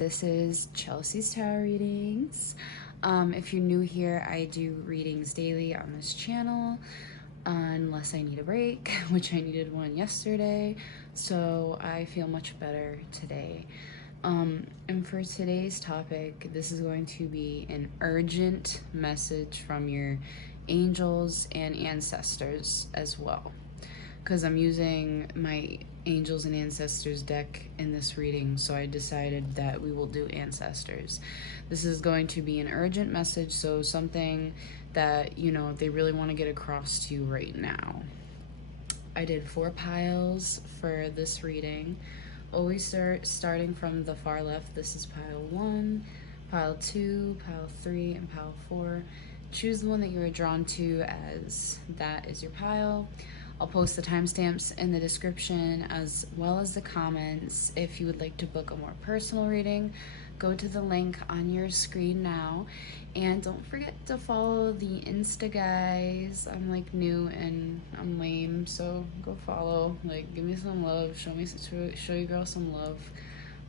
This is Chelsea's Tarot Readings. If you're new here, I do readings daily on this channel, unless I need a break, which I needed one yesterday, so I feel much better today. And for today's topic, this is going to be an urgent message from your angels and ancestors as well, because I'm using my angels and ancestors deck in this reading, so I decided that we will do ancestors. This is going to be an urgent message, so something that, you know, they really want to get across to you right now. I did 4 piles for this reading. Always starting from the far left. This is pile 1, pile 2, pile 3, and pile 4. Choose the one that you are drawn to as that is your pile. I'll post the timestamps in the description as well as the comments. If you would like to book a more personal reading, go to the link on your screen now. And don't forget to follow the Insta guys. I'm like new and I'm lame, so go follow. Like, give me some love. Show your girl some love.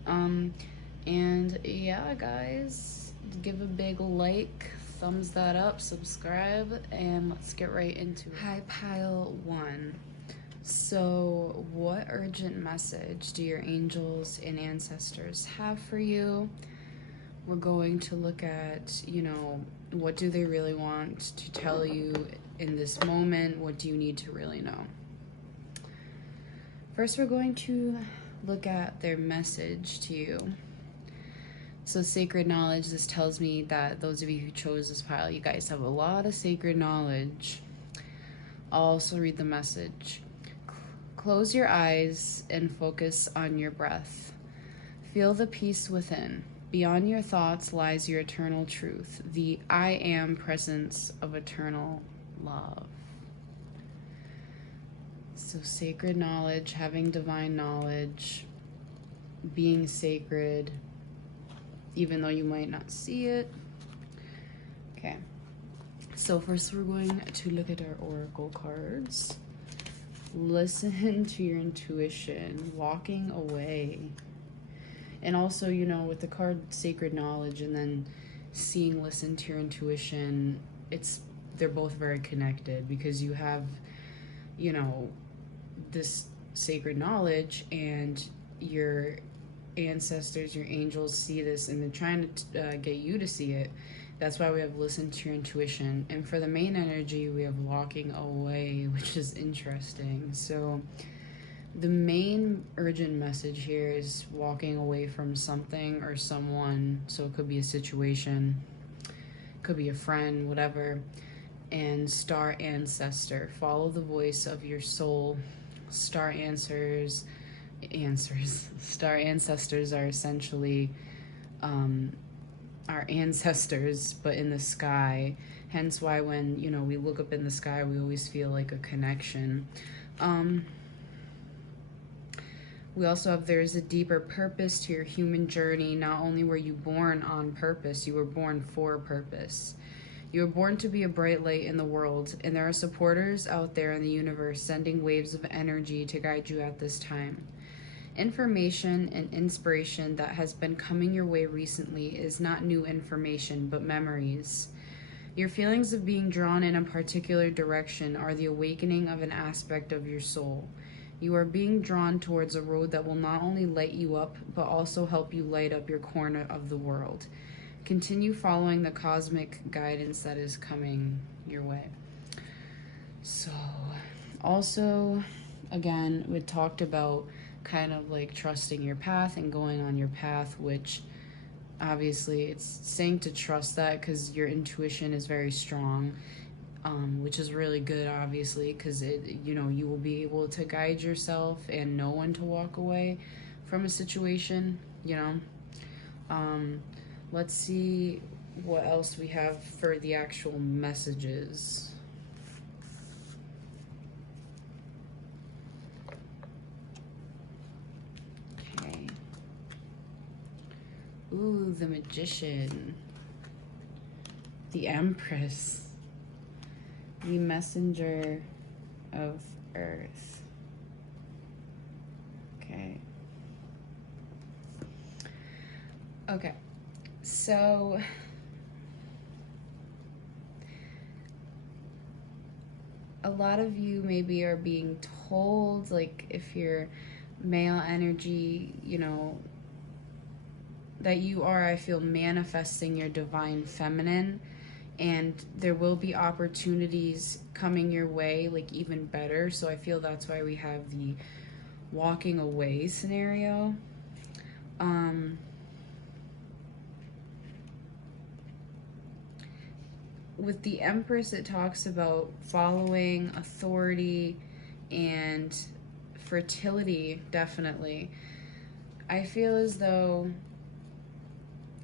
And yeah, guys, give a big like, thumbs that up, subscribe, and let's get right into it. Hi, pile 1. So what urgent message do your angels and ancestors have for you? We're going to look at, you know, what do they really want to tell you in this moment? What do you need to really know? First, we're going to look at their message to you. So sacred knowledge, this tells me that those of you who chose this pile, you guys have a lot of sacred knowledge. I'll also read the message. Close your eyes and focus on your breath. Feel the peace within. Beyond your thoughts lies your eternal truth, the I am presence of eternal love. So sacred knowledge, having divine knowledge, being sacred, even though you might not see it. Okay, so first we're going to look at our oracle cards. Listen to your intuition, walking away. And also, you know, with the card sacred knowledge and then seeing listen to your intuition, they're both very connected, because you have, you know, this sacred knowledge and your ancestors, your angels see this and they're trying to get you to see it. That's why we have listen to your intuition. And for the main energy, we have walking away, which is interesting. So the main urgent message here is walking away from something or someone. So it could be a situation, could be a friend, whatever. And star ancestor, follow the voice of your soul. Star ancestors are essentially our ancestors, but in the sky. Hence why when, you know, we look up in the sky, we always feel like a connection. We also have, there's a deeper purpose to your human journey. Not only were you born on purpose, you were born for a purpose. You were born to be a bright light in the world, and there are supporters out there in the universe sending waves of energy to guide you at this time. Information and inspiration that has been coming your way recently is not new information, but memories. Your feelings of being drawn in a particular direction are the awakening of an aspect of your soul. You are being drawn towards a road that will not only light you up, but also help you light up your corner of the world. Continue following the cosmic guidance that is coming your way. So, also, again, we talked about kind of like trusting your path and going on your path, which obviously it's saying to trust that because your intuition is very strong, which is really good, obviously, because you know, you will be able to guide yourself and know when to walk away from a situation, you know. Let's see what else we have for the actual messages. Okay. Ooh, the Magician. The Empress. The Messenger of Earth. Okay. Okay, so a lot of you maybe are being told, like if you're male energy, you know, that you are, I feel, manifesting your divine feminine, and there will be opportunities coming your way, like even better. So I feel that's why we have the walking away scenario. With the Empress, it talks about following authority and fertility, definitely. I feel as though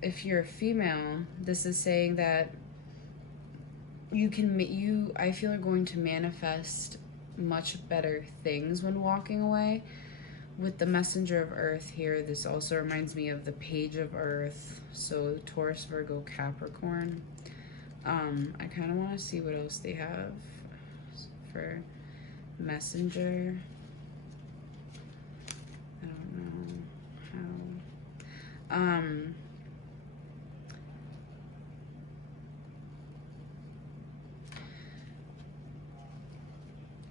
if you're a female, this is saying that I feel are going to manifest much better things when walking away. With the Messenger of Earth here, this also reminds me of the Page of Earth. So Taurus, Virgo, Capricorn. I kind of want to see what else they have for Messenger. I don't know how.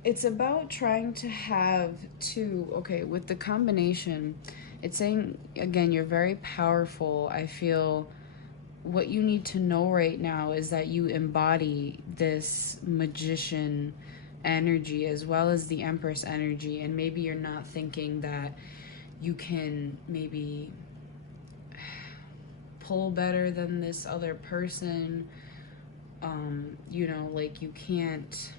It's about trying to have two, okay, with the combination, it's saying, again, you're very powerful. I feel what you need to know right now is that you embody this magician energy as well as the Empress energy, and maybe you're not thinking that you can maybe pull better than this other person. You know, like you can't,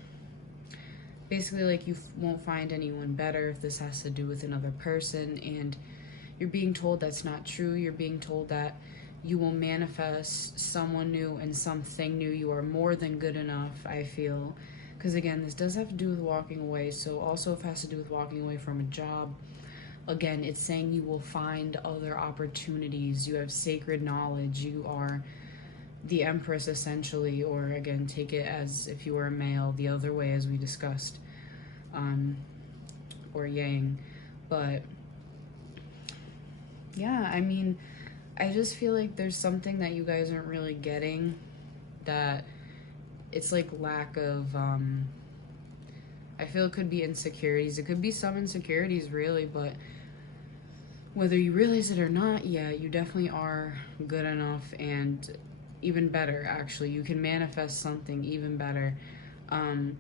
basically, like you won't find anyone better if this has to do with another person, and you're being told that's not true. You're being told that you will manifest someone new and something new. You are more than good enough, I feel. Because again, this does have to do with walking away. So also if it has to do with walking away from a job, again, it's saying you will find other opportunities. You have sacred knowledge. You are the Empress essentially, or again, take it as if you were a male, the other way as we discussed, or yang. But yeah, I mean, I just feel like there's something that you guys aren't really getting, that it's like lack of, I feel it could be insecurities. It could be some insecurities, really, but whether you realize it or not, yeah, you definitely are good enough, and even better, actually. You can manifest something even better. And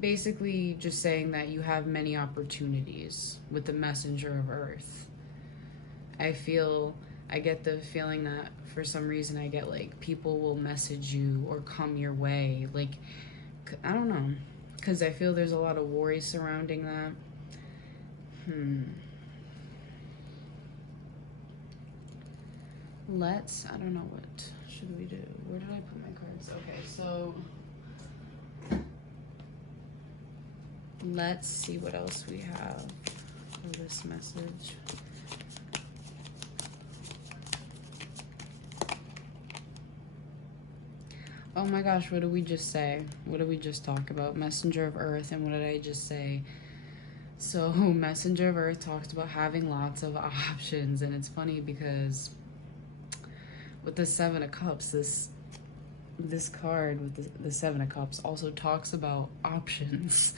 basically just saying that you have many opportunities with the Messenger of Earth. I get the feeling that for some reason I get like people will message you or come your way. Like, I don't know. Because I feel there's a lot of worry surrounding that. I don't know, what should we do? Where did I put my cards? Okay, so let's see what else we have for this message. Oh my gosh, what did we just say? What did we just talk about? Messenger of Earth, and what did I just say? So Messenger of Earth talks about having lots of options, and it's funny because with the Seven of Cups, this card with the Seven of Cups also talks about options,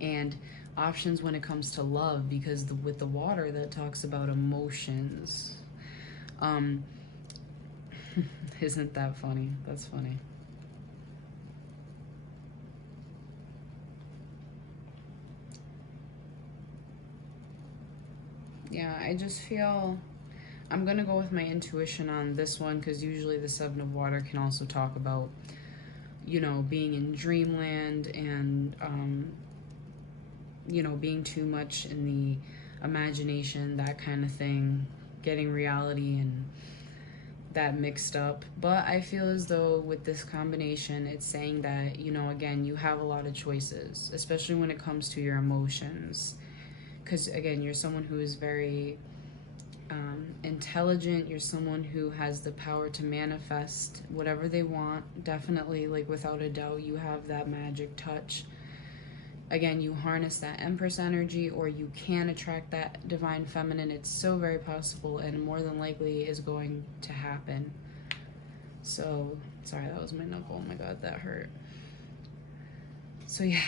and options when it comes to love, because with the water, that talks about emotions. Isn't that funny? That's funny. Yeah, I just feel I'm gonna go with my intuition on this one, because usually the Seven of Water can also talk about, you know, being in dreamland and, you know, being too much in the imagination, that kind of thing, getting reality and that mixed up. But I feel as though with this combination, it's saying that, you know, again, you have a lot of choices, especially when it comes to your emotions. Because again, you're someone who is very intelligent. You're someone who has the power to manifest whatever they want. Definitely, like without a doubt, you have that magic touch. again, you harness that Empress energy, or you can attract that divine feminine. It's so very possible, and more than likely is going to happen. So, sorry, that was my knuckle. Oh my god, that hurt. So yeah,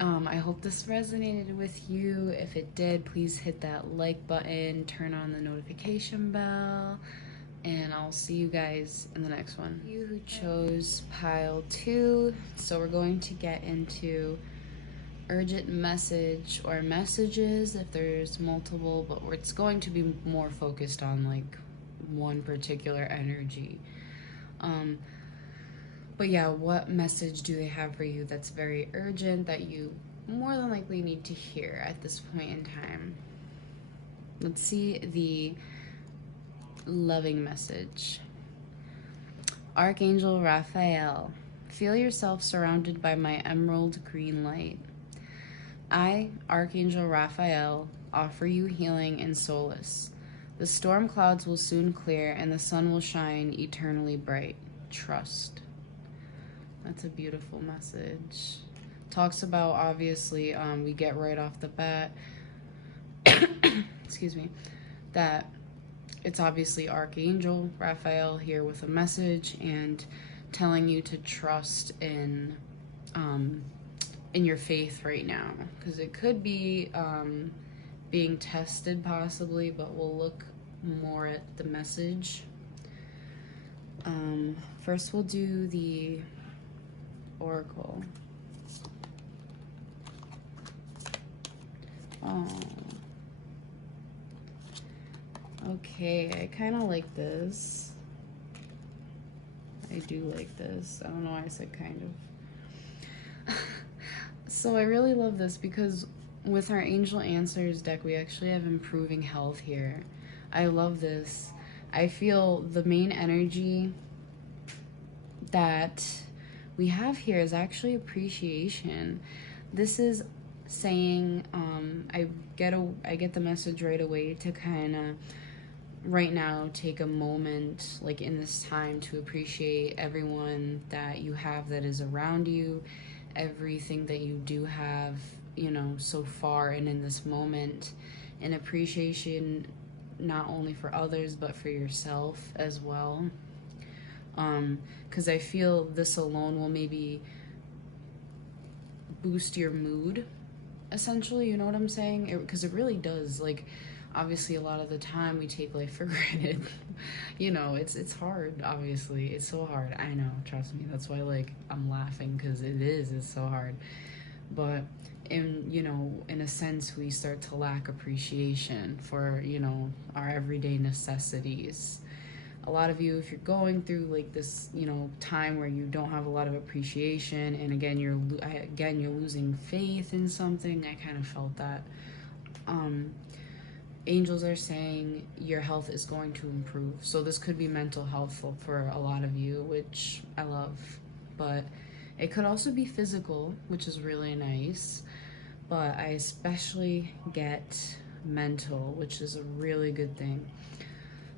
I hope this resonated with you. If it did, please hit that like button, turn on the notification bell, and I'll see you guys in the next one. You who chose pile 2, so we're going to get into urgent message or messages if there's multiple, but it's going to be more focused on like one particular energy. But yeah, what message do they have for you that's very urgent that you more than likely need to hear at this point in time? Let's see the loving message. Archangel Raphael, feel yourself surrounded by my emerald green light. I, Archangel Raphael, offer you healing and solace. The storm clouds will soon clear and the sun will shine eternally bright. Trust. That's a beautiful message. Talks about, obviously, we get right off the bat, excuse me, that it's obviously Archangel Raphael here with a message and telling you to trust in your faith right now, because it could be being tested possibly, but we'll look more at the message. First we'll do the oracle. Oh, okay, I kind of like this. I do like this. I don't know why I said kind of. So I really love this because with our Angel Answers deck, we actually have improving health here. I love this. I feel the main energy that we have here is actually appreciation. This is saying, I get the message right away to kind of right now take a moment, like in this time, to appreciate everyone that you have that is around you, everything that you do have, you know, so far and in this moment, and appreciation not only for others but for yourself as well. Because I feel this alone will maybe boost your mood, essentially, you know what I'm saying? Because it really does. Like, obviously a lot of the time we take life for granted. You know, it's hard, obviously. It's so hard. I know, trust me. That's why, like, I'm laughing, because it's so hard. But in a sense, we start to lack appreciation for, you know, our everyday necessities. A lot of you, if you're going through like this, you know, time where you don't have a lot of appreciation, and again you're losing faith in something, I kind of felt that. Angels are saying your health is going to improve. So this could be mental health for a lot of you, which I love. But it could also be physical, which is really nice. But I especially get mental, which is a really good thing.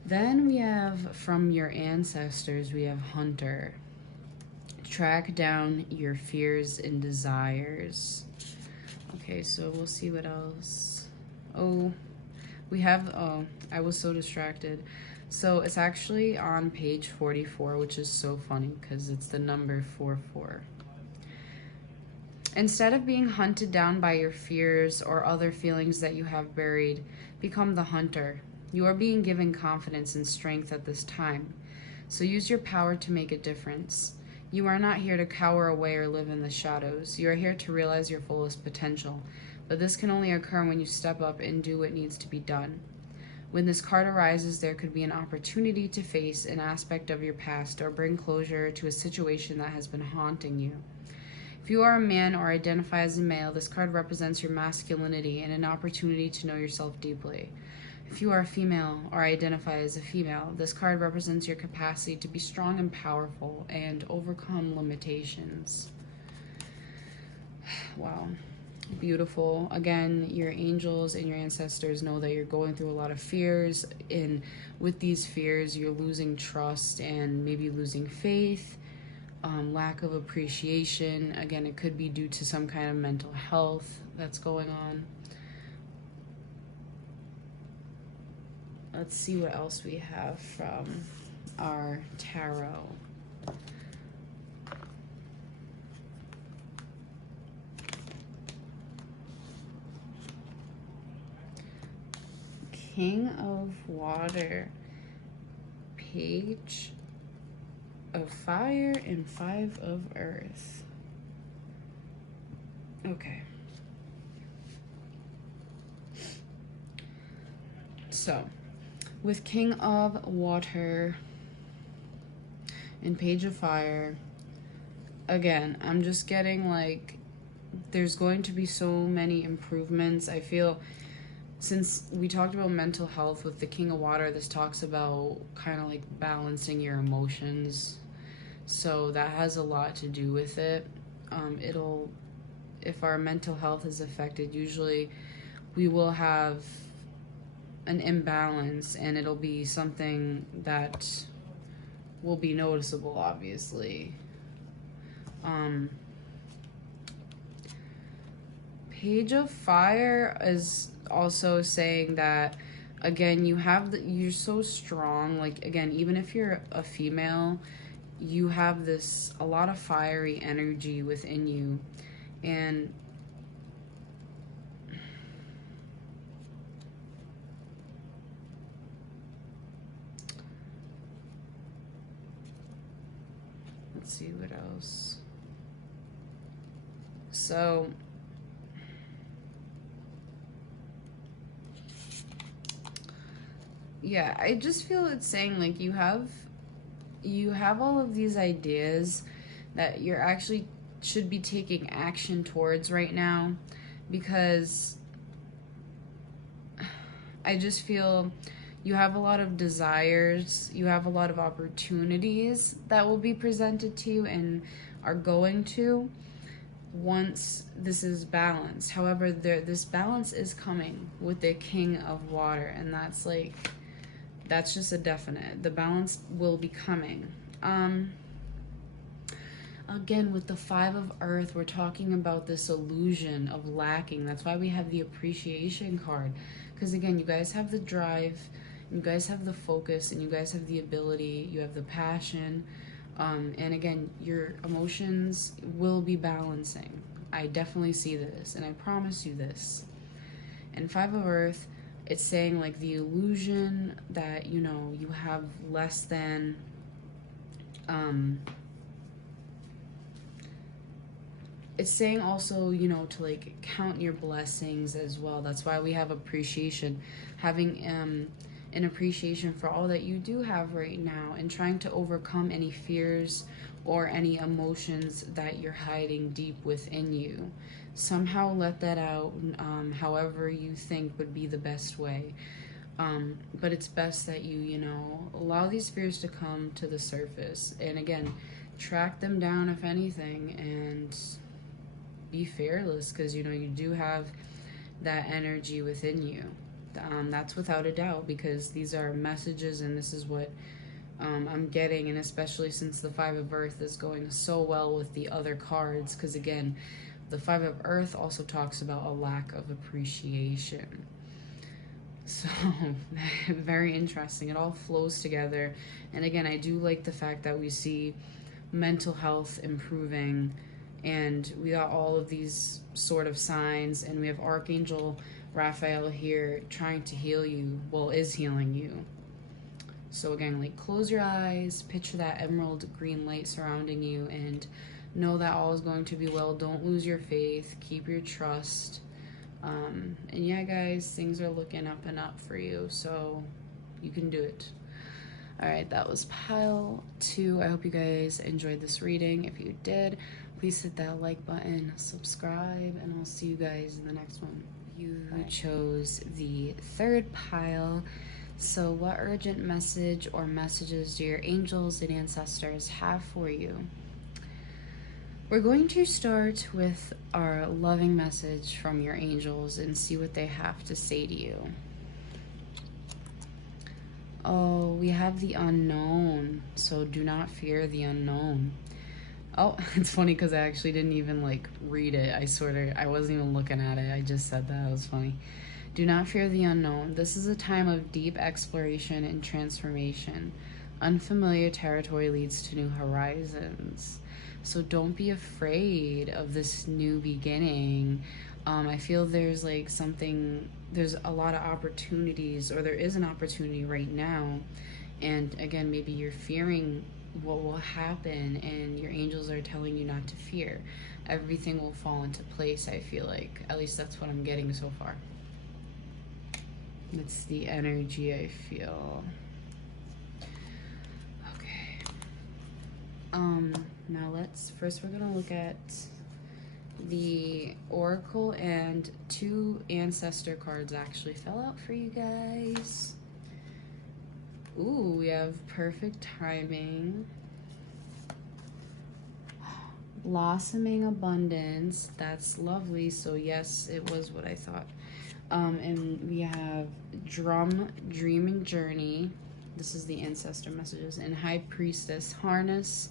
Then we have, from your ancestors, we have Hunter. Track down your fears and desires. Okay, so we'll see what else. Oh, we have, oh, I was so distracted. So it's actually on page 44, which is so funny because it's the number 44. Instead of being hunted down by your fears or other feelings that you have buried, become the hunter. You are being given confidence and strength at this time, so use your power to make a difference. You are not here to cower away or live in the shadows. You are here to realize your fullest potential, but this can only occur when you step up and do what needs to be done. When this card arises, there could be an opportunity to face an aspect of your past or bring closure to a situation that has been haunting you. If you are a man or identify as a male, this card represents your masculinity and an opportunity to know yourself deeply. If you are a female or identify as a female, this card represents your capacity to be strong and powerful and overcome limitations. Wow. Beautiful. Again, your angels and your ancestors know that you're going through a lot of fears, and with these fears, you're losing trust and maybe losing faith. lack of appreciation. Again, it could be due to some kind of mental health that's going on. Let's see what else we have from our tarot. King of Water, Page of Fire, and Five of Earth. Okay. So, with King of Water and Page of Fire, again, I'm just getting like there's going to be so many improvements. I feel since we talked about mental health with the King of Water, this talks about kind of like balancing your emotions. So that has a lot to do with it. If our mental health is affected, usually we will have an imbalance, and it'll be something that will be noticeable, obviously. Page of Fire is also saying that, again, you're so strong. Like, again, even if you're a female, you have a lot of fiery energy within you. And let's see what else. So yeah, I just feel it's saying like you have all of these ideas that you're actually should be taking action towards right now, because I just feel you have a lot of desires, you have a lot of opportunities that will be presented to you and are going to once this is balanced. However, this balance is coming with the King of Water, and that's just a definite. The balance will be coming. Again, with the Five of Earth, we're talking about this illusion of lacking. That's why we have the appreciation card. Because again, you guys have the drive, you guys have the focus, and you guys have the ability, you have the passion. And again, your emotions will be balancing. I definitely see this, and I promise you this. And Five of Earth, it's saying like the illusion that, you know, you have less than, it's saying also, you know, to like count your blessings as well. That's why we have appreciation, having an appreciation for all that you do have right now, and trying to overcome any fears or any emotions that you're hiding deep within you. Somehow let that out, however you think would be the best way. But it's best that you know, allow these fears to come to the surface. And again, track them down if anything, and be fearless, because, you know, you do have that energy within you. That's without a doubt, because these are messages, and this is what I'm getting, and especially since the Five of Earth is going so well with the other cards, because again, the Five of Earth also talks about a lack of appreciation. So very interesting. It all flows together. And again, I do like the fact that we see mental health improving, and we got all of these sort of signs, and we have Archangel Raphael here trying to heal you, well, is healing you. So again, like, close your eyes, picture that emerald green light surrounding you, and know that all is going to be well. Don't lose your faith, keep your trust. And yeah, guys, things are looking up and up for you, so you can do it. All right, that was pile 2. I hope you guys enjoyed this reading. If you did, please hit that like button, subscribe, and I'll see you guys in the next one. You chose the 3rd pile. So what urgent message or messages do your angels and ancestors have for you? We're going to start with our loving message from your angels and see what they have to say to you. Oh, we have the unknown, so do not fear the unknown. Oh, it's funny because I actually didn't even like read it. I wasn't even looking at it. I just said that. It was funny. Do not fear the unknown. This is a time of deep exploration and transformation. Unfamiliar territory leads to new horizons. So don't be afraid of this new beginning. I feel there's like something, there's a lot of opportunities, or there is an opportunity right now. And again, maybe you're fearing what will happen, and your angels are telling you not to fear. Everything will fall into place, I feel like. At least that's what I'm getting so far. It's the energy I feel. Okay. Now we're gonna look at the oracle, and 2 ancestor cards actually fell out for you guys. Ooh, we have perfect timing. Blossoming abundance. That's lovely. So yes, it was what I thought. And we have dreaming journey. This is the ancestor messages. And high priestess, harness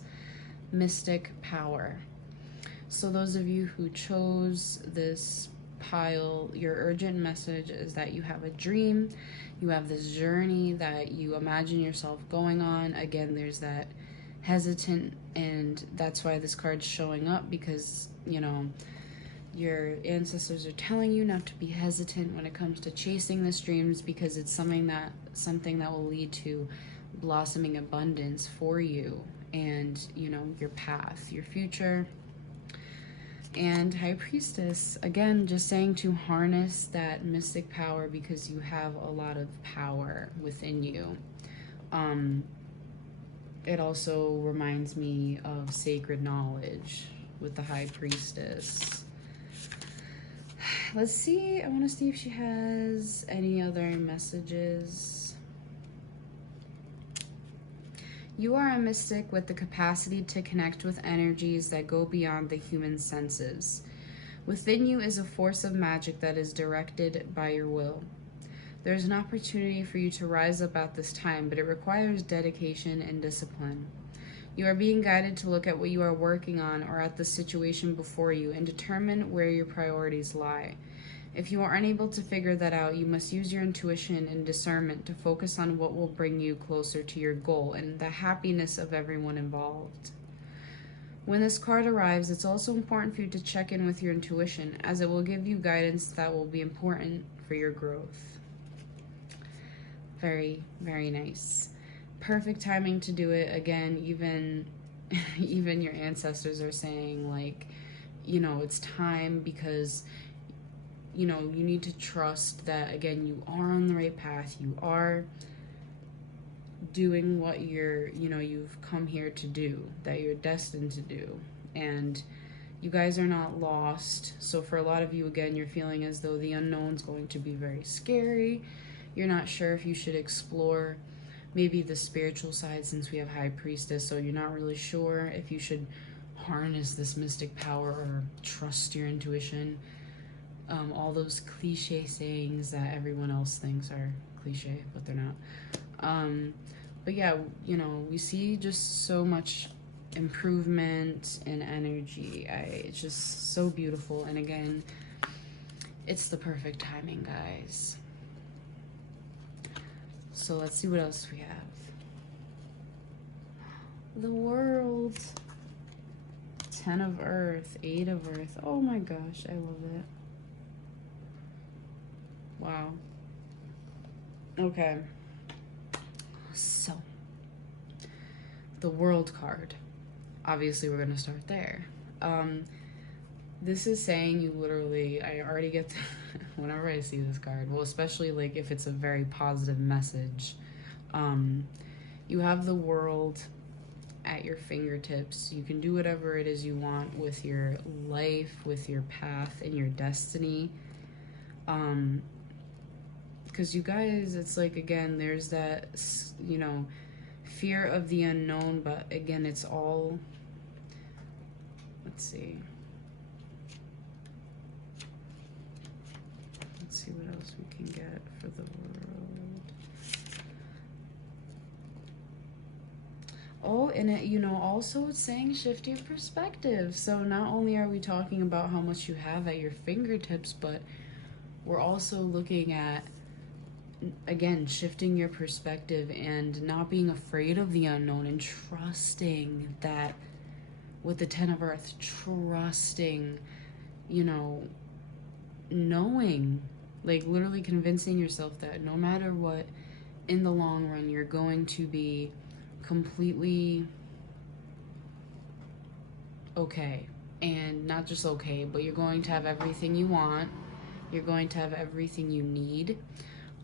mystic power. So those of you who chose this pile, your urgent message is that you have a dream, you have this journey that you imagine yourself going on. Again, there's that hesitant, and that's why this card's showing up, because your ancestors are telling you not to be hesitant when it comes to chasing this dreams, because it's something that will lead to blossoming abundance for you, and your path, your future. And high priestess, again, just saying to harness that mystic power, because you have a lot of power within you. It also reminds me of sacred knowledge with the high priestess. Let's see. I want to see if she has any other messages. You are a mystic with the capacity to connect with energies that go beyond the human senses. Within you is a force of magic that is directed by your will. There is an opportunity for you to rise up at this time, but it requires dedication and discipline. You are being guided to look at what you are working on, or at the situation before you, and determine where your priorities lie. If you are unable to figure that out, you must use your intuition and discernment to focus on what will bring you closer to your goal and the happiness of everyone involved. When this card arrives, it's also important for you to check in with your intuition, as it will give you guidance that will be important for your growth. Very, very nice. Perfect timing to do it. Again, even your ancestors are saying, like, it's time, because you need to trust that, again, you are on the right path. You are doing what you've come here to do, that you're destined to do. And you guys are not lost. So for a lot of you, again, you're feeling as though the unknown's going to be very scary. You're not sure if you should explore maybe the spiritual side, since we have high priestess. So you're not really sure if you should harness this mystic power or trust your intuition. All those cliche sayings that everyone else thinks are cliche, but they're not. But yeah, we see just so much improvement in energy. It's just so beautiful. And again, it's the perfect timing, guys. So let's see what else we have. The world. 10 of earth, 8 of earth. Oh my gosh, I love it. Wow. Okay. So, the world card. Obviously, we're going to start there. This is saying you literally, I already get to, whenever I see this card, well, especially like if it's a very positive message, you have the world at your fingertips. You can do whatever it is you want with your life, with your path, and your destiny. Because you guys, it's like, again, there's that, fear of the unknown, but again, it's all, let's see what else we can get for the world. Oh, and it, also it's saying shift your perspective. So not only are we talking about how much you have at your fingertips, but we're also looking at, again, shifting your perspective and not being afraid of the unknown and trusting that with the Ten of Earth, trusting, you know, knowing, like literally convincing yourself that no matter what, in the long run, you're going to be completely okay. And not just okay, but you're going to have everything you want. You're going to have everything you need.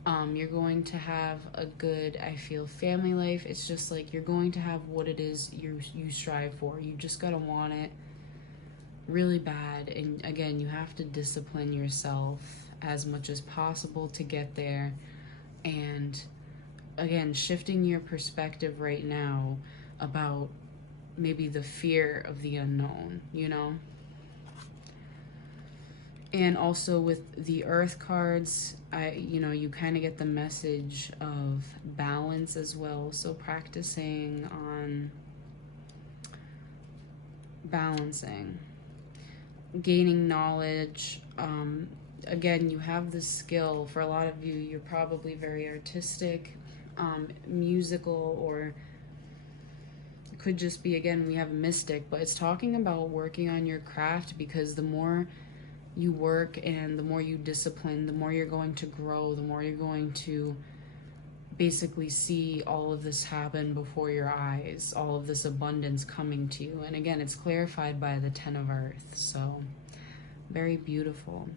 You're going to have a good, I feel, family life. It's just like you're going to have what it is you strive for. You just gotta want it really bad. And again, you have to discipline yourself as much as possible to get there. And again, shifting your perspective right now about maybe the fear of the unknown, And also with the earth cards, you kind of get the message of balance as well. So practicing on balancing, gaining knowledge. Again, you have the skill. For a lot of you, you're probably very artistic, musical, or it could just be, again, we have mystic, but it's talking about working on your craft, because the more you work and the more you discipline, the more you're going to grow, the more you're going to basically see all of this happen before your eyes, all of this abundance coming to you. And again, it's clarified by the Ten of Earth, so very beautiful.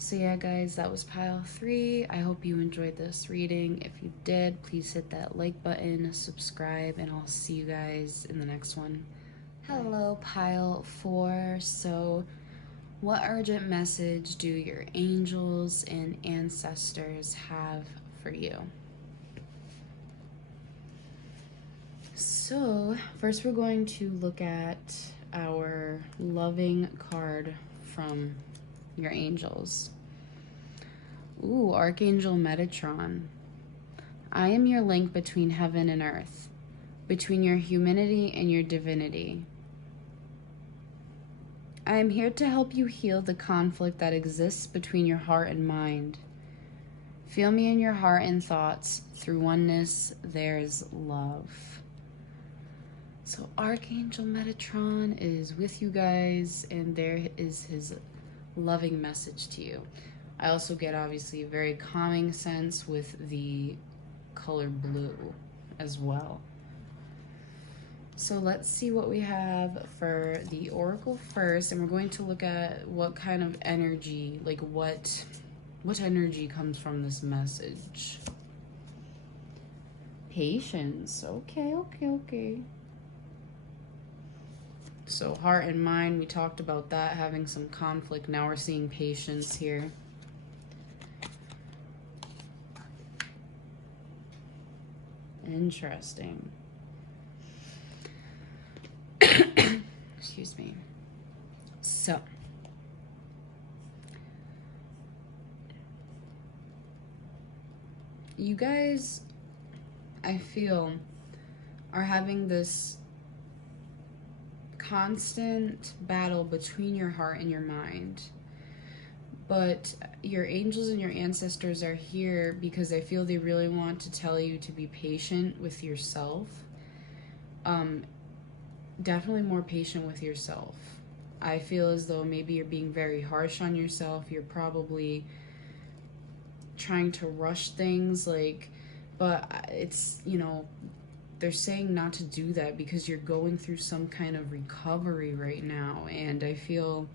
So yeah, guys, that was pile 3. I hope you enjoyed this reading. If you did, please hit that like button, subscribe, and I'll see you guys in the next one. Hello, pile 4. So what urgent message do your angels and ancestors have for you? So first we're going to look at our loving card from your angels. Ooh, Archangel Metatron. I am your link between heaven and earth, between your humanity and your divinity. I am here to help you heal the conflict that exists between your heart and mind. Feel me in your heart and thoughts. Through oneness, there's love. So Archangel Metatron is with you guys, and there is his loving message to you. I also get, obviously, a very calming sense with the color blue as well. So let's see what we have for the oracle first, and we're going to look at what kind of energy, like what energy comes from this message. Patience. Okay. So heart and mind, we talked about that, having some conflict. Now we're seeing patience here. Interesting. Excuse me. So you guys, I feel, are having this constant battle between your heart and your mind. But your angels and your ancestors are here because I feel they really want to tell you to be patient with yourself. Definitely more patient with yourself. I feel as though maybe you're being very harsh on yourself. You're probably trying to rush things, but it's, they're saying not to do that because you're going through some kind of recovery right now. And I feel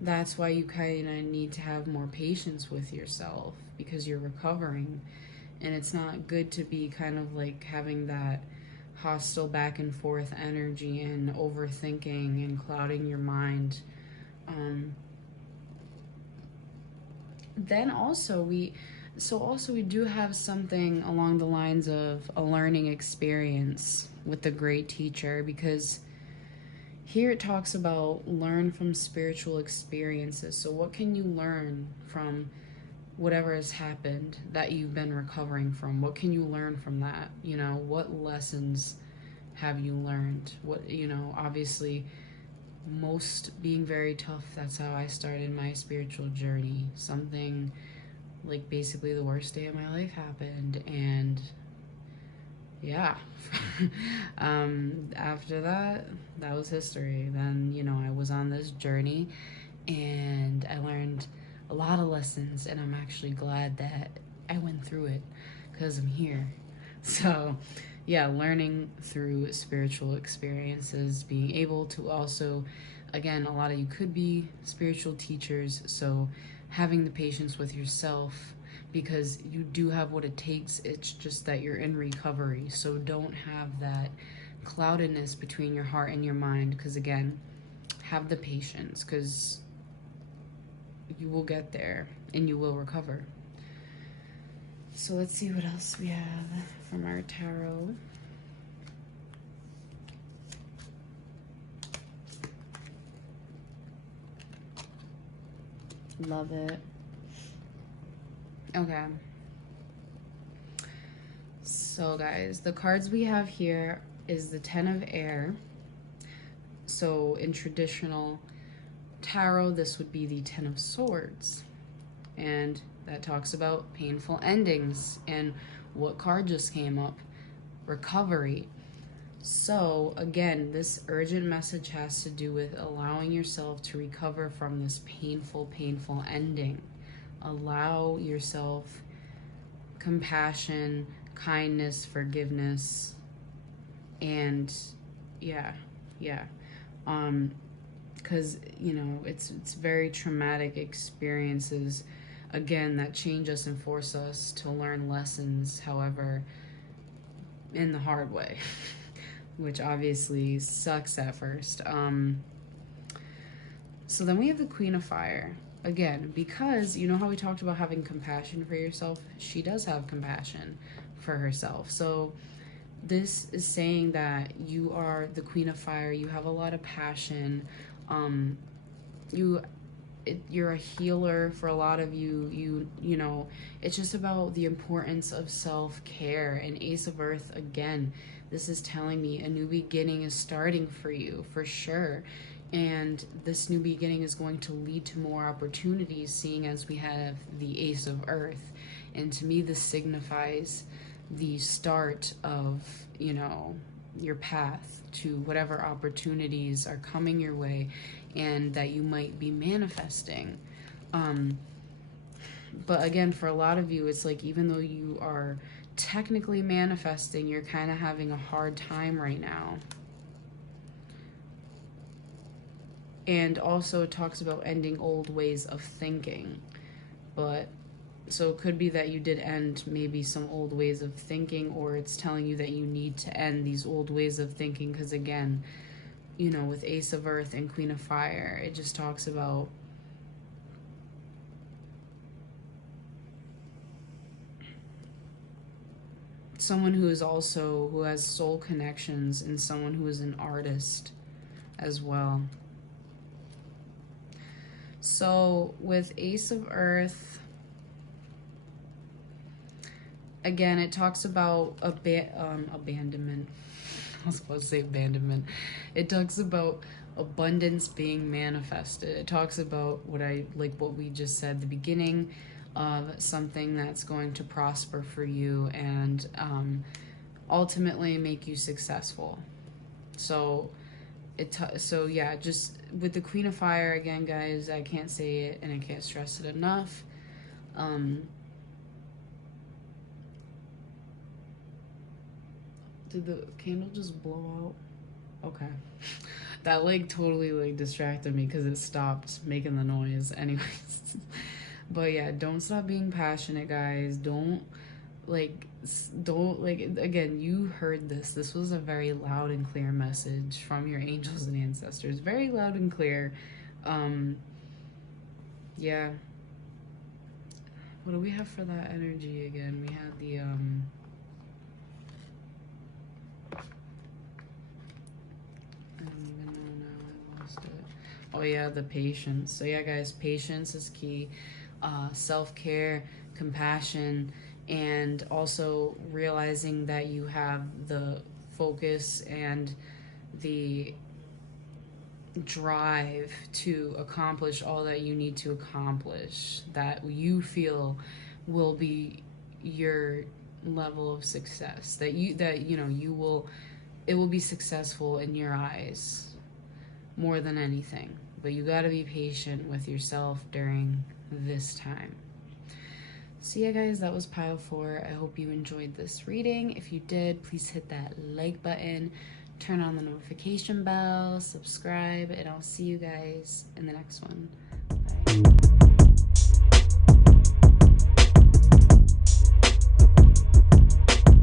that's why you kind of need to have more patience with yourself, because you're recovering. And it's not good to be kind of like having that hostile back and forth energy and overthinking and clouding your mind. Then also we do have something along the lines of a learning experience with the great teacher, because here it talks about learn from spiritual experiences. So what can you learn from whatever has happened that you've been recovering from? What can you learn from that? What lessons have you learned? What, you know, obviously, most being very tough, that's how I started my spiritual journey. Something like basically the worst day of my life happened, and yeah. After that, that was history. Then, you know, I was on this journey and I learned a lot of lessons, and I'm actually glad that I went through it because I'm here. So, yeah, learning through spiritual experiences, being able to also, again, a lot of you could be spiritual teachers, so having the patience with yourself because you do have what it takes. It's just that you're in recovery. So don't have that cloudedness between your heart and your mind because, again, have the patience because you will get there and you will recover. So let's see what else we have from our tarot. Love it. Okay. So guys, the cards we have here is the Ten of Air. So in traditional tarot, this would be the Ten of Swords. And that talks about painful endings. And what card just came up? Recovery. So again, this urgent message has to do with allowing yourself to recover from this painful ending. Allow yourself compassion, kindness, forgiveness, and yeah. Because you know it's very traumatic experiences, again, that change us and force us to learn lessons, however, in the hard way. Which obviously sucks at first. So then we have the Queen of Fire. Again, because you know how we talked about having compassion for yourself? She does have compassion for herself. So this is saying that you are the Queen of Fire. You have a lot of passion. You're a healer for a lot of you. You know, it's just about the importance of self-care. And Ace of Earth, again, this is telling me a new beginning is starting for you, for sure. And this new beginning is going to lead to more opportunities, seeing as we have the Ace of Earth. And to me, this signifies the start of, you know, your path to whatever opportunities are coming your way and that you might be manifesting. But again, for a lot of you, it's like even though you are technically manifesting, you're kind of having a hard time right now. And also it talks about ending old ways of thinking. But so it could be that you did end maybe some old ways of thinking, or it's telling you that you need to end these old ways of thinking because, again, you know, with Ace of Earth and Queen of Fire, it just talks about someone who has soul connections and someone who is an artist as well. So with Ace of Earth, again, it talks about abandonment. I was supposed to say abandonment. It talks about abundance being manifested. It talks about what we just said at the beginning of something that's going to prosper for you and ultimately make you successful. So yeah, just with the Queen of Fire, again, guys, I can't say it and I can't stress it enough. Did the candle just blow out? Okay. That totally distracted me because it stopped making the noise. Anyways. But yeah, don't stop being passionate, guys. Don't again, you heard this. This was a very loud and clear message from your angels and ancestors. Very loud and clear. Yeah. What do we have for that energy again? We had the I don't even know now. I lost it. Oh yeah, the patience. So yeah, guys, patience is key. Self-care, compassion, and also realizing that you have the focus and the drive to accomplish all that you need to accomplish, that you feel will be your level of success, that you will, it will be successful in your eyes more than anything. But you got to be patient with yourself during this time. So yeah, guys, that was pile 4. I hope you enjoyed this reading. If you did, please hit that like button, turn on the notification bell, subscribe, and I'll see you guys in the next one. Bye.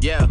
Yeah.